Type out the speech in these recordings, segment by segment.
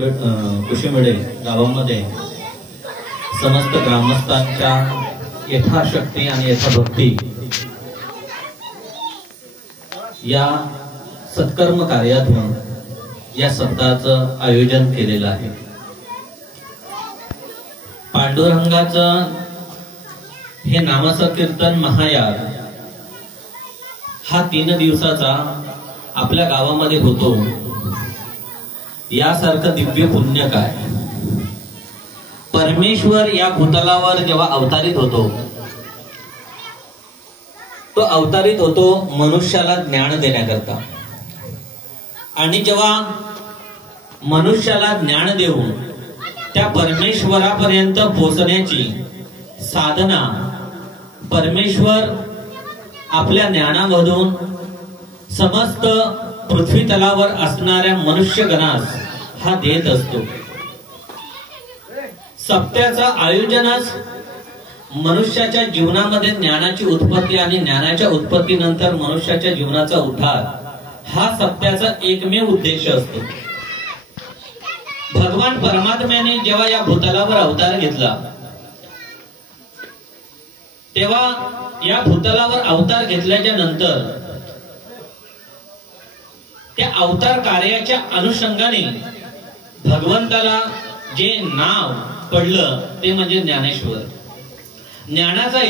कुशीमेढे गावामध्ये समस्त ग्रामस्थांच्या यथाशक्ती आणि यथाभक्ती या सत्कर्म कार्यातून या सप्ताहाचं आयोजन केलेलं आहे। पांडुरंगाचं हे नामसंकीर्तन महायाग हा 3 दिवसाचा आपल्या गावामध्ये होतो। यासारखं दिव्य पुण्य काय। परमेश्वर या भूतलावर जेव्हा अवतारित होतो तो अवतारित होतो मनुष्याला ज्ञान देण्याकरता, आणि जेव्हा मनुष्याला ज्ञान देऊन त्या परमेश्वरापर्यंत पोहोचण्याची साधना परमेश्वर आपल्या ज्ञानामधून समस्त पृथ्वी तलावर असणाऱ्या मनुष्यगणास हा देत असतो। सप्त्याचं आयोजनच मनुष्याच्या जीवनामध्ये ज्ञानाची उत्पत्ती आणि ज्ञानाच्या उत्पत्तीनंतर मनुष्याच्या जीवनाचा उद्धार हा सप्त्याचा एकमेव उद्देश असतो। भगवान परमात्म्याने जेव्हा या भूतलावर अवतार घेतला तेव्हा या भूतलावर अवतार घेतल्याच्या नंतर त्या अवतार कार्याच्या अनुषंगाने भगवंताला जे नाव पडलं ते म्हणजे ज्ञानेश्वर। ज्ञानाचा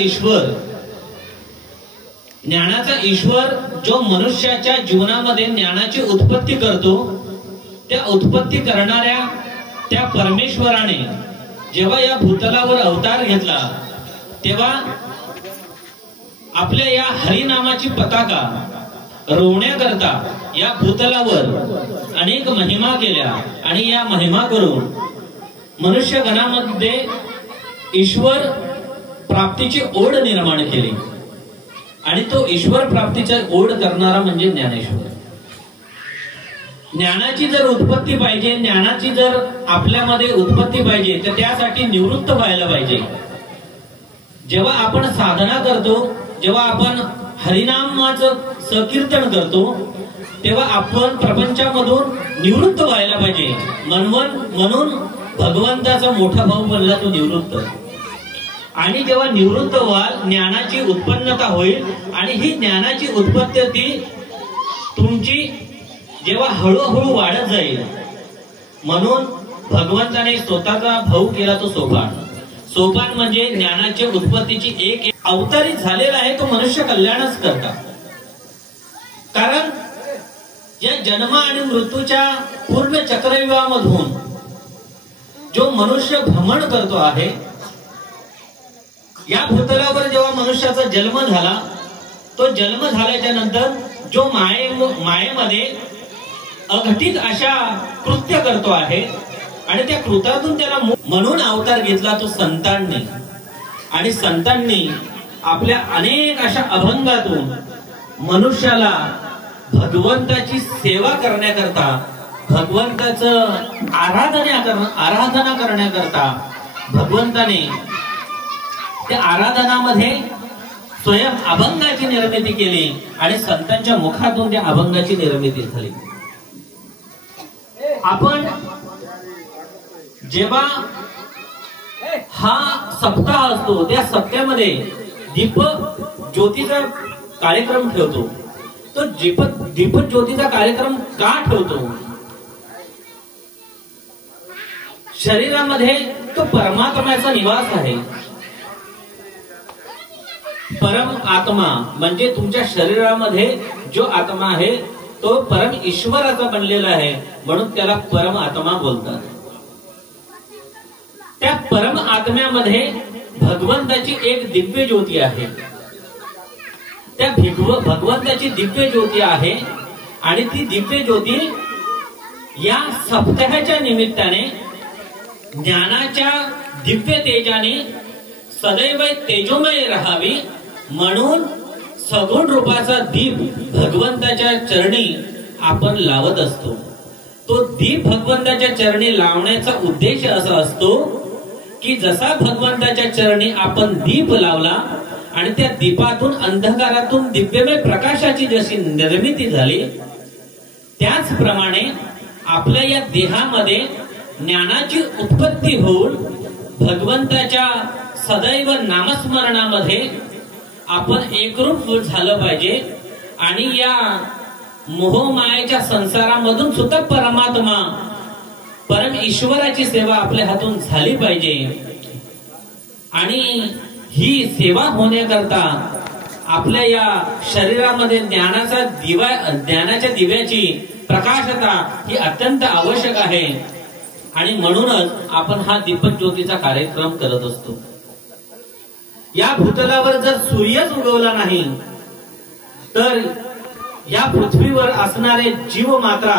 ईश्वर जो मनुष्याच्या जीवनामध्ये ज्ञानाची उत्पत्ती करतो, त्या उत्पत्ती करणाऱ्या त्या परमेश्वराने जेव्हा या भूतलावर अवतार घेतला तेव्हा आपल्या या हरिनामाची पताका रोवण्याकरता या भूतलावर अनेक महिमा केल्या, आणि या महिमा करून मनुष्यगणामध्ये ईश्वर प्राप्तीची ओढ निर्माण केली, आणि तो ईश्वर प्राप्तीची ओढ करणारा म्हणजे ज्ञानेश्वर। ज्ञानाची जर उत्पत्ती पाहिजे, ज्ञानाची जर आपल्यामध्ये उत्पत्ती पाहिजे तर त्यासाठी निवृत्त व्हायला पाहिजे। जेव्हा आपण साधना करतो, जेव्हा आपण हरिनामाचं संकीर्तन करतो तेव्हा आपण प्रपंचामधून निवृत्त व्हायला पाहिजे। म्हणून भगवंताचा मोठा भाऊ बनला तो निवृत्त, आणि जेव्हा निवृत्त व्हाल ज्ञानाची उत्पन्नता होईल, आणि ही ज्ञानाची उत्पत्ती तुमची जेव्हा हळूहळू वाढत जाईल, म्हणून भगवंताने स्वतःचा भाऊ केला तो सोपान म्हणजे ज्ञानाच्या उत्पत्तीची एक अवतारित झालेला आहे तो मनुष्य कल्याणच करता। कारण या जन्म आणि मृत्यूच्या पूर्ण चक्रव्यूहामधून जो मनुष्य भ्रमण करतो आहे, या भूतलावर जेव्हा मनुष्याचा जन्म झाला, तो जन्म झाल्याच्या नंतर जो मायेमध्ये अघटित अशा कृत्य करतो आहे, आणि त्या कृत्यातून त्याला म्हणून अवतार घेतला तो संतांनी, आणि संतांनी आपल्या अनेक अशा अभंगातून मनुष्याला भगवंताची सेवा करण्याकरता, भगवंताचं आराधना करण्याकरता भगवंताने त्या आराधनामध्ये स्वयं अभंगाची निर्मिती केली, आणि संतांच्या मुखातून त्या अभंगाची निर्मिती झाली। आपण जेव्हा हा सप्ताह असतो त्या सप्त्यामध्ये दीप ज्योतीचा कार्यक्रम ठेवतो। तो दीप ज्योतीचा कार्यक्रम का ठेवतो? शरीरामध्ये तो परमात्म्याचा निवास आहे। परम आत्मा म्हणजे तुमच्या शरीरामध्ये जो आत्मा आहे तो परम ईश्वराचा बनलेला आहे, म्हणून त्याला परम आत्मा बोलतात। त्या परम आत्म्यामध्ये भगवंताची एक दिव्य ज्योती आहे, त्या भगवंताची दिव्य ज्योती आहे, आणि ती दिव्य ज्योती या सप्ताहाच्या निमित्ताने ज्ञानाच्या दिव्य तेजाने सदैव तेजोमय राहावी, म्हणून सगुण रूपाचा दीप भगवंताच्या चरणी आपण लावत असतो। तो दीप भगवंताच्या चरणी लावण्याचा उद्देश असा असतो की जसा भगवंताच्या चरणी आपण दीप लावला आणि त्या दीपातून अंधकारातून दिव्यमय प्रकाशाची जशी निर्मिती झाली, त्याचप्रमाणे आपल्या या देहामध्ये ज्ञानाची उत्पत्ती होऊन भगवंताच्या सदैव नामस्मरणामध्ये आपण एकरूप झालं पाहिजे आणि या मोहमायेच्या संसारामधून सुद्धा परमात्मा परम ईश्वराची सेवा आपल्या हातून झाली पाहिजे। आणि ही सेवा होण्याकरता आपल्या या शरीरामध्ये ज्ञानाच्या दिव्याची प्रकाशता ही अत्यंत आवश्यक आहे। आणि म्हणूनच आपण हा दीपक ज्योतीचा कार्यक्रम करत असतो। या भूतलावर जर सूर्यच उगवला नाही तर या पृथ्वीवर असणारे जीव मात्रा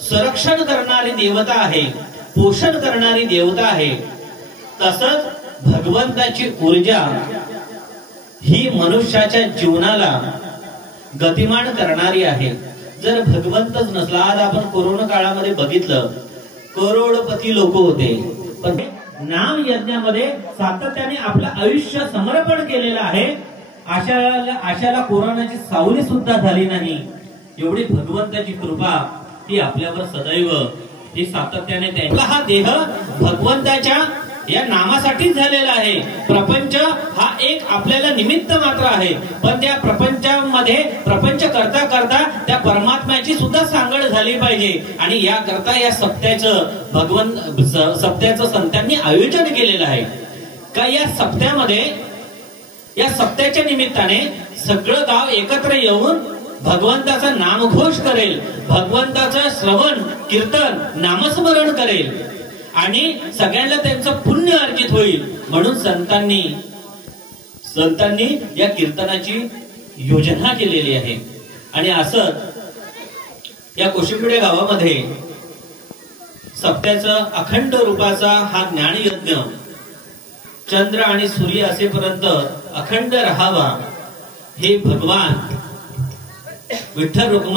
संरक्षण करणारी देवता आहे, पोषण करणारी देवता आहे। तसंच भगवंताची ऊर्जा ही मनुष्याच्या जीवनाला गतिमान करणारी आहे। जर भगवंतच नसला, आज आपण कोरोना काळामध्ये बघितलं करोडपती लोक होते, पण नाम यज्ञामध्ये सातत्याने आपलं आयुष्य समर्पण केलेलं आहे। आशाला कोरोनाची सावली सुद्धा झाली नाही। एवढी भगवंताची कृपा ही आपल्यावर सदैव ही सातत्याने आपला हा देह भगवंताच्या या नामासाठीच झालेला आहे। प्रपंच हा एक आपल्याला निमित्त मात्र आहे, पण त्या प्रपंचामध्ये प्रपंच करता करता त्या परमात्म्याची सुद्धा सांगड झाली पाहिजे। आणि या करता या सप्त्याचं संतांनी आयोजन केलेलं आहे का या सप्त्याच्या निमित्ताने सगळं गाव एकत्र येऊन भगवंताचं नामघोष करेल, भगवंताचं श्रवण कीर्तन नामस्मरण करेल आणि सगळ्यांना त्यांचं पुण्य अर्जित होईल। म्हणून संतांनी या कीर्तनाची योजना केलेली आहे। आणि असंच या कोशिंबीडे गावामध्ये सप्त्याचं अखंड रूपाचा हा ज्ञानयज्ञ चंद्र आणि सूर्य असेपर्यंत अखंड राहावा हे भगवान विठ्ठल रुक्मिणी